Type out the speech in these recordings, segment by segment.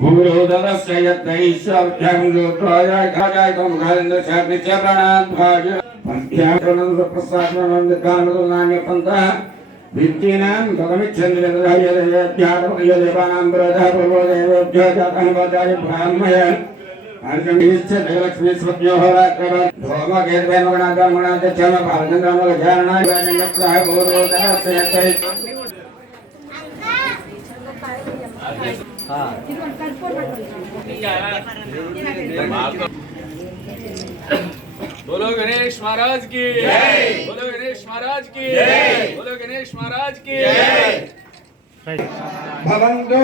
गुरुदरस्य यत्तैश्वर्यं ज्योत्वाय काजायतं कालिन्दस्य निचरणाद्भाज पञ्चायतनन्दप्रसादनन्दकानन्दनान्यपन्तः भित्तीनां भगमिच्छन्ति वेदरायदेवानां प्रदः पूर्वदेवेभ्यो जातानुवादाय ब्राह्मय अर्जुनीश्चते लक्ष्मीस्वत्योः राक्रम धोमकेत्वेन गणागमणादच्छम भारतन्द्रमगजारणाय पूर्वोदरस्य यत्तैश्वर्यं बोलो गणेश महाराज की जय बोलो गणेश महाराज की जय बोलो गणेश महाराज की जय భవంతు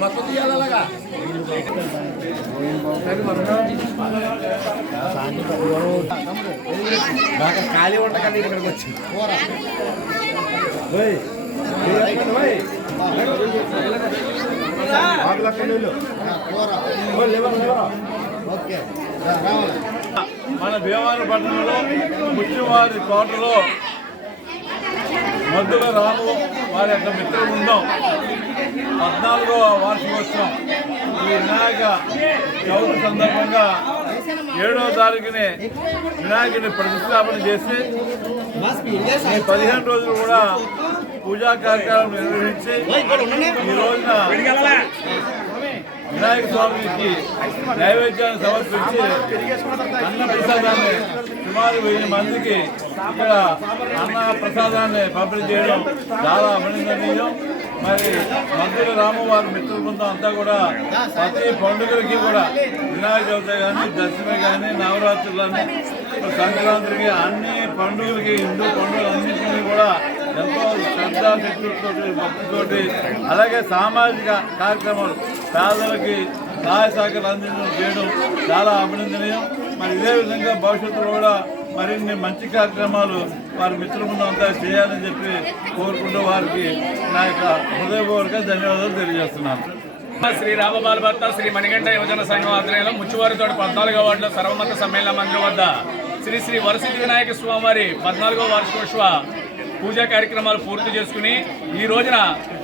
మొత్తం తీయాలలాగా ఖాళీ ఉండకండి ఇక్కడికి వచ్చి మన భీమవరం పట్టణంలో ముత్యవారి తోటలో మద్దుల రాము వారి యొక్క మిత్రులు ఉందాం. పద్నాలుగో వార్షికోత్సవం. ఈ వినాయక చవితి సందర్భంగా ఏడవ తారీఖుని వినాయకుని ప్రతిష్టాపన చేసి ఈ పదిహేను రోజులు కూడా పూజా కార్యక్రమం నిర్వహించి ఈ రోజున వినాయక స్వామికి నైవేద్యాన్ని సమర్పించి అన్న ప్రసాదాన్ని సుమారు వెయ్యి మందికి ఇక్కడ అన్న ప్రసాదాన్ని పంపిణీ చేయడం చాలా అభినందనీయం. మరి మంత్రుల రామవారి మిత్రుల బృందం అంతా కూడా ప్రతి పండుగలకి కూడా వినాయక చవితి కానీ దశమి కానీ నవరాత్రులు కానీ సంక్రాంతికి అన్ని పండుగలకి హిందూ పండుగలన్నింటినీ కూడా ఎంతో శ్రద్ధ శక్తులతో భక్తితోటి అలాగే సామాజిక కార్యక్రమాలు పేదలకి సహాయ సహకారం అందించడం చేయడం చాలా అభినందనీయం. మరి ఇదే విధంగా భవిష్యత్తులో కూడా మరిన్ని మంచి కార్యక్రమాలు వారి మిత్రుల అంతా చేయాలని చెప్పి కోరుకుంటూ వారికి నా యొక్క హృదయపూర్వక ధన్యవాదాలు తెలియజేస్తున్నాను. శ్రీ రామబాల భర్త శ్రీ మణిగంట యువజన సంఘం ఆధ్వర్యంలో ముచ్చివారితో పద్నాలుగో వార్డులో సర్వమత సమ్మేళన మందిరం వద్ద శ్రీ శ్రీ వరసిద్ధి వినాయక స్వామివారి పద్నాలుగో వార్షికోత్సవ పూజా కార్యక్రమాలు పూర్తి చేసుకుని ఈ రోజున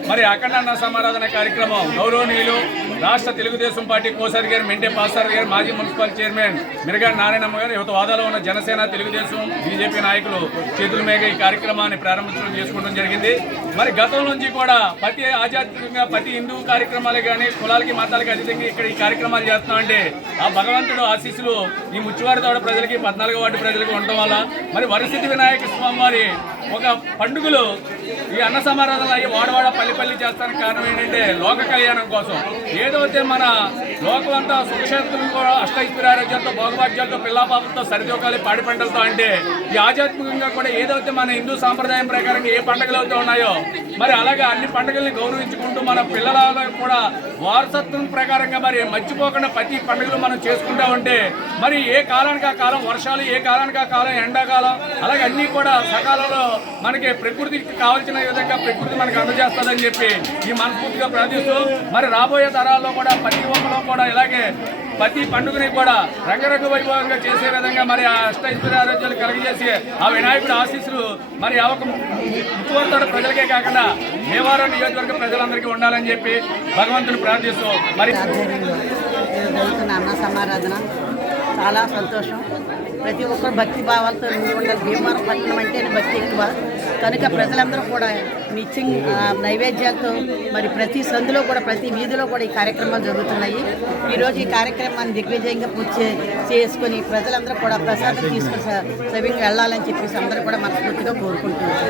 మరి అఖండ అన్న సమారాధన కార్యక్రమం గౌరవనీయులు రాష్ట్ర తెలుగుదేశం పార్టీ కోసారి గారు మెంటే పాసారి గారు మాజీ మున్సిపల్ చైర్మన్ మిరగా నారాయణమ్మ గారు యువత హోదాలో ఉన్న జనసేన తెలుగుదేశం బీజేపీ నాయకులు చేతుల మేఘ ఈ కార్యక్రమాన్ని ప్రారంభించడం చేసుకోవడం జరిగింది. మరి గతం నుంచి కూడా ప్రతి ఆధ్యాత్మికంగా ప్రతి హిందూ కార్యక్రమాలు కానీ కులాలకి మతాలకి అతీతంగా ఇక్కడ ఈ కార్యక్రమాలు చేస్తున్నామంటే ఆ భగవంతుడు ఆశీస్సులు ఈ ముచ్చివారి ప్రజలకి పద్నాలుగో వార్డు ప్రజలకు ఉండటం వల్ల మరి వరసిద్ధి వినాయక స్వామి వారి ఒక పండుగలు ఈ అన్న సమారాధనలు అయ్యి వాడవాడ పల్లి పల్లి చేస్తానికి కారణం ఏంటంటే లోక కళ్యాణం కోసం. ఏదైతే మన లోకం అంతా కూడా అష్టైశ్వర్యారోగ్యంతో భోగభాగ్యాలతో పిల్లాపాపలతో సరిదోకాలి పాడి పంటలతో అంటే ఈ ఆధ్యాత్మికంగా కూడా ఏదైతే మన హిందూ సాంప్రదాయం ప్రకారం ఏ పండుగలు అయితే ఉన్నాయో మరి అలాగే అన్ని పండుగల్ని గౌరవించుకుంటూ మన పిల్లల కూడా వారసత్వం ప్రకారంగా మరి మర్చిపోకుండా ప్రతి పండుగలు మనం చేసుకుంటా ఉంటే మరి ఏ కాలానికి ఆ కాలం వర్షాలు ఏ కాలానికి ఆ కాలం ఎండాకాలం అలాగే అన్నీ కూడా సకాలంలో మనకి ప్రకృతికి కావాల్సిన విధంగా ప్రకృతి మనకి అందజేస్తుందని చెప్పి ఈ మనస్ఫూర్తిగా ప్రార్థిస్తూ మరి రాబోయే తరాల్లో కూడా ప్రతి ఒక్కరు కూడా ఇలాగే ప్రతి పండుగని కూడా రంగరంగ వైభవంగా చేసే విధంగా మరి ఆ అష్టైశ్వర్య ఆరోగ్యాలు ఆ వినాయకుడి ఆశీస్సులు మరి ఆ ఒక ప్రజలకే కాకుండా దేవారం నియోజకవర్గ ప్రజలందరికీ ఉండాలని చెప్పి భగవంతుని ప్రార్థిస్తూ మరి అన్న సమారాధన? చాలా సంతోషం. ప్రతి ఒక్కరు భక్తి భావాలతో నిండి ఉండాలి భీమవరం పట్టణం అంటేనే భక్తి ఎక్కువ. కనుక ప్రజలందరూ కూడా నిత్యం నైవేద్యాలతో మరి ప్రతి సందులో కూడా ప్రతి వీధిలో కూడా ఈ కార్యక్రమాలు జరుగుతున్నాయి. ఈరోజు ఈ కార్యక్రమాన్ని దిగ్విజయంగా పూర్తి చేసుకొని ప్రజలందరూ కూడా ప్రసాదం తీసుకుని సవ్యంగా వెళ్ళాలని చెప్పేసి అందరూ కూడా మనస్ఫూర్తిగా కోరుకుంటున్నారు.